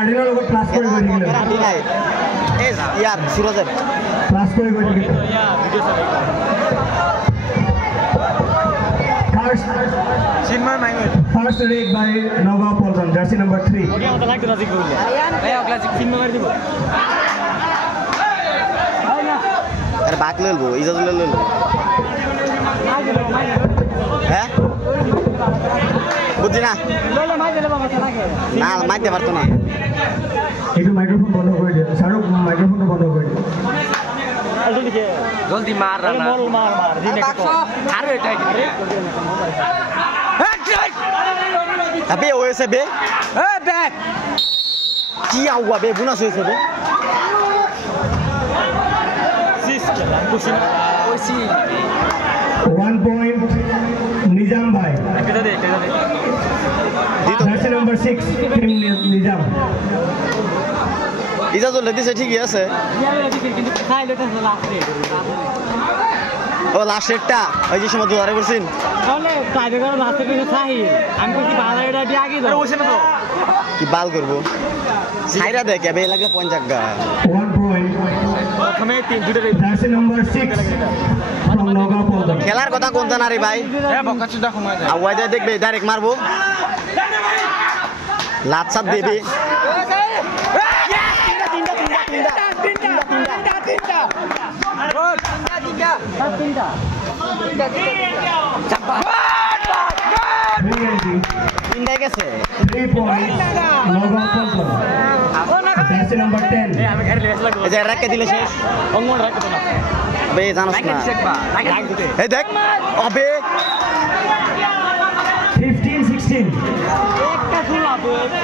Cardinal over plus করে গই দিল গ্যারান্টি নাই এস ইয়ার সুরজের প্লাস করে গই দিল First read by Nogao Polton, jersey number 3. अरे बाक ले लो इजाजत ले लो हैं बुद्धि ना ना माइक दे पारतो ना একটু মাইক্রোফোন বন্ধ করে দিন শাহরুখ মাইক্রোফোনটা বন্ধ করে দিন জলদি মার রানা মার দিনে কত আরে এটা tapi OSB back kia huआ बे बुना से बे sis kusin osi 1 point Nizam ভাই এটা দে jersey number 6 টিম নিজাম ইজাজত দিছে ঠিকই আছে কিন্তু খাই লেটা লাস্ট রে ও লাস্ট রেটটা ওই যে সময় ধরে করছিন তাহলে টাইগার লাস্টে কিছু খাই আমি কইছি বালা এটা দিয়ে আগে দাও ওইখানে তো কি বাল করব সাইরা দে কে বে লাগে 50 গা 1 point প্রথমে তিন দুটো jersey number 6 from Nogao Polton খেলার কথা কোনটা না রে ভাই হ্যাঁ বকাচুদা কমায় যায় আওয়াজ দেখবে ডাইরেক্ট মারবো লাতসাত দেবে তিনটা গেছে 3 points Nogao Polton jersey number 10 আমি গাড়ি লেস লাগলো এই যে রাখকে দিলে শেষ অঙ্গন রাখতে না বে জানাস না এই দেখ আবে 15 16 একটা ফুলা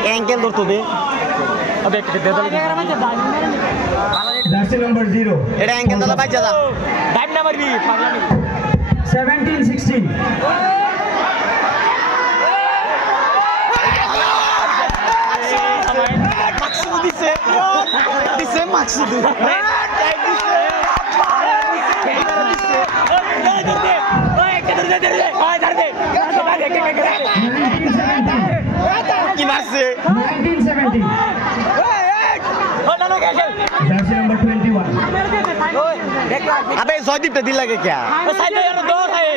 অ্যাঙ্কেল ধরতো বে আবে একটা দে দাও jersey number 0 এটা অ্যাঙ্কেল দাদা বাইচা দা টাইম না মারবি পাগলামি 17 16 মাকসুদ দিছে দিছে মাকসুদ কি মারছে 19 17 jersey number 21 আবে জয়দীপটা দিল লাগে কে সাইডে আর দৌড় হয়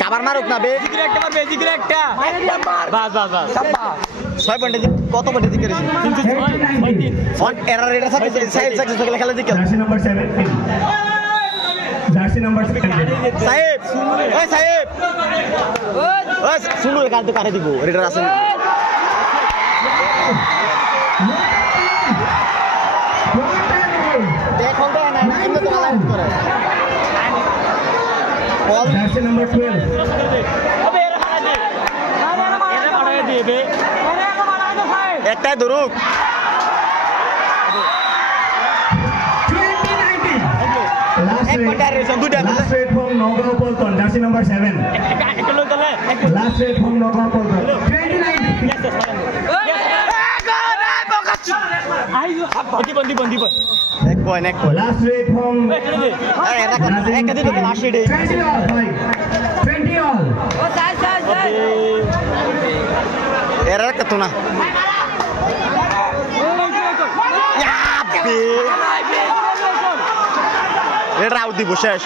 কাবার মারুক না বে জিগরে একটা মারবে জিগরে একটা বাস বাস বাস 6 পয়েন্টে কত পয়েন্টে জিতে করেছে ফন এরর এর সাথে সাইল সাকসেস হলে খেলা জিতে jersey number 17 jersey number 17 সাহেব ওই সাহেব ওই শুনুন কাল তো কাটে দিব রেডার আছে দেখো তো না কিন্তু তো লাইভ করে বল jersey number 12 আবে এর হারা দে এর মারা দিবে একটাই ধরুক 2019 last এক পয়েন্ট আর রয়েছে দুইটা last rate from Nogao Polton jersey number 7 একটা লোক দলে last rate from Nogao Polton 2019 বন্দি এক পয়েন্ট last rate from একটা দিতে তো লাস্ট রেডে 20 all bhai 20 all এর কত না ইয়াবে এটা আউট দিব শেষ